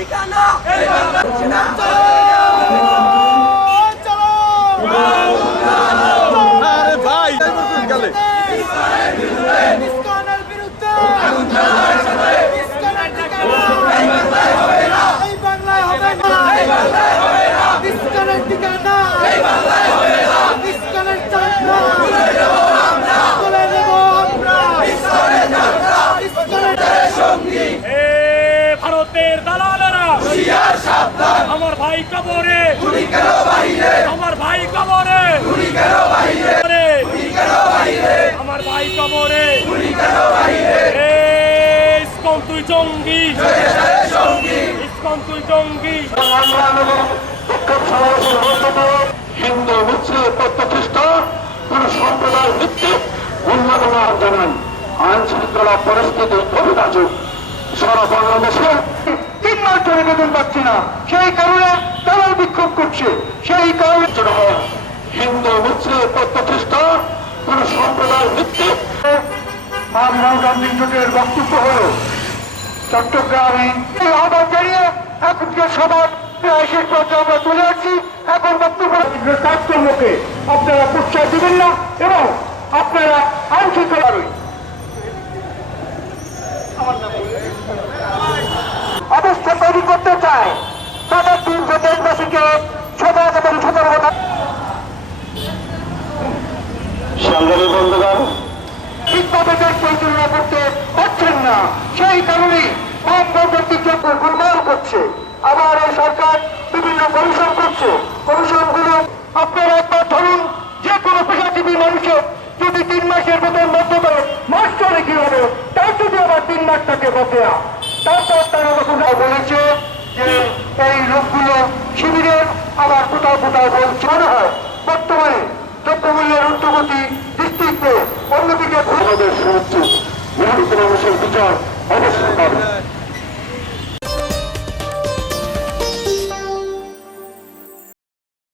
ঠিকানা ভাই ভারতের দালালেরা আমার ভাই কবরে, আমার ভাই কবরে, আমার ভাই কবরে, ইসকন তুই জঙ্গি, ইসকন তুই জঙ্গি। হিন্দু মুসলিম বৌদ্ধ খ্রিস্টান কোন সম্প্রদায় ভিত্তিক উন্মাদনা জানান আইন শৃঙ্খলা পরিস্থিতি খুবই নাজুক। সারা বাংলাদেশে 3 মাস ধরে বেতন পাচ্ছি না, সেই কারণে দালাল বিক্ষোভ করছে। সেই কারণে হিন্দু মুসলিম বৌদ্ধ খ্রিস্টান কোন সম্প্রদায় ভিত্তিক রাহুল গান্ধী জোটের বক্তব্য হল চট্টগ্রামে আহ্বান জানিয়ে এখনকে সবার শেষ পর্যায়ে আমরা চলে আসছি। এখন বক্তব্য কাজকর্মকে আপনারা উৎসাহ দিবেন না এবং আপনারা আইন শৃঙ্খলা অবস্থা তৈরি করতে চায় তাদের 300 দেশবাসীকে সজাগ এবং সতর্কতা। সাংবাদিক বন্ধুগণ ঠিকভাবে দেশ পরিচালনা করতে পারছেন না, সেই কারণে বাম পরবর্তী চক্র গোলমাল করছে। আবার এই সরকার বিভিন্ন কমিশন করছে, কমিশনগুলো আপনারা একবার ধরুন যে কোনো পেশাজীবী মানুষের যদি 3 মাসের বেতন বন্ধ করে মাস চলে কি হবে, তার যদি আবার 3 মাস থাকে বকেয়া। তারপর তারা বলেছে যে এই লোকগুলো শিবিরের আবার কোথাও কোথাও বলছে। মনে হয় বর্তমানে দ্রব্যমূল্যের ঊর্ধ্বগতি দৃষ্টিতে অন্যদিকে সুনিশ্চিত মানুষের বিচার অবশ্যই পাবে।